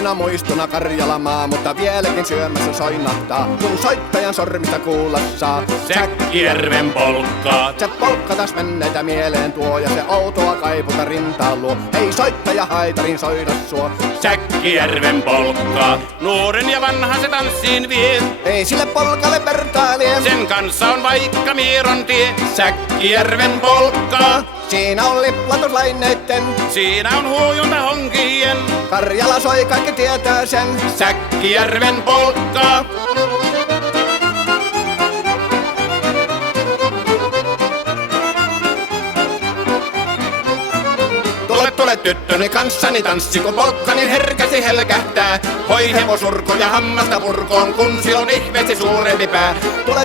kauniina muistona Karjalamaa, mutta vieläkin syömässä soinahtaa, kun soittajan sormista kuulla saa. Säkkijärven polkkaa. Se polkka taas menneitä mieleen tuo, ja se outoa kaiputa rintaan luo. Ei soittaja haitarin soida suo. Säkkijärven polkkaa. Nuoren ja vanhan se tanssiin vie. Ei sille polkalle vertailee. Sen kanssa on vaikka Mieron tie. Säkkijärven polkkaa. Siinä on liplatuslaineitten, Siinä on huojunta honkien. Karjala soi, kaikki tietää sen. Säkkijärven polkkaa. Tule tyttöni kanssani tanssi, kun polkkani herkäsi helkähtää. Hoi hevosurko ja hammasta purkoon, kun silloin ihmeesi suurempi pää.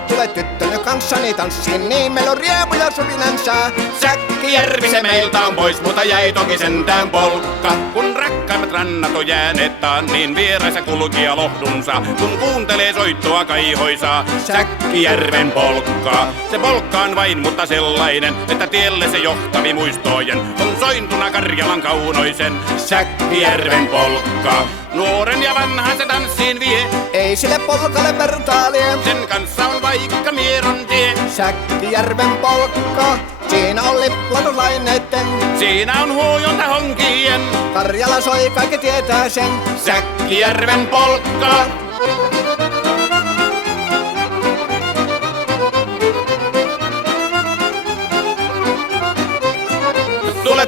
Tule tyttöni kanssani tanssiin, niin meillä on riemu ja suvinansa. Säkkijärvi se meiltä on pois, mutta jäi toki sentään polkka. Kun rakkaimmat rannat on jääneet taan, niin vieraissa kulkija lohdunsa. Kun kuuntelee soittoa kaihoisaa, Säkkijärven polkkaa. Se polkka on vain, mutta sellainen, että tielle se johtavi muistojen on sointuna Karjalan kaunoisen. Säkkijärven polkkaa. Nuoren ja vanhan se tanssiin vie. Ei sille polkalle vertailee. Sen kanssa on vaikka Mieron tie. Säkkijärven polkka, siinä on liplatuslaineitten, Siinä on huojunta honkien. Karjala soi, kaikki tietää sen. Säkkijärven polkkaa.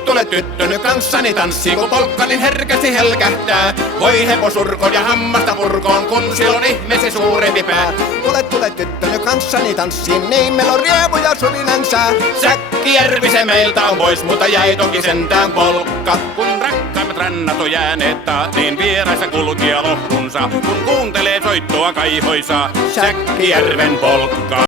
Tule tyttöny kanssani tanssi, kun polkkani herkästi helkähtää. Voi hevosurko ja hammasta purkoon, kun silloin ihmeesi suurempi pää. Tule tyttöny kanssani tanssiin, niin meillä on riemu ja suvinansa. Säkkijärvi se meiltä on pois, mutta jäi toki sentään polkka. Kun rakkaimmat rannat on jääneet taa, niin vieraissa kulkija lohdunsa. Kun kuuntelee soittoa kaihoisaa, Säkkijärven polkkaa.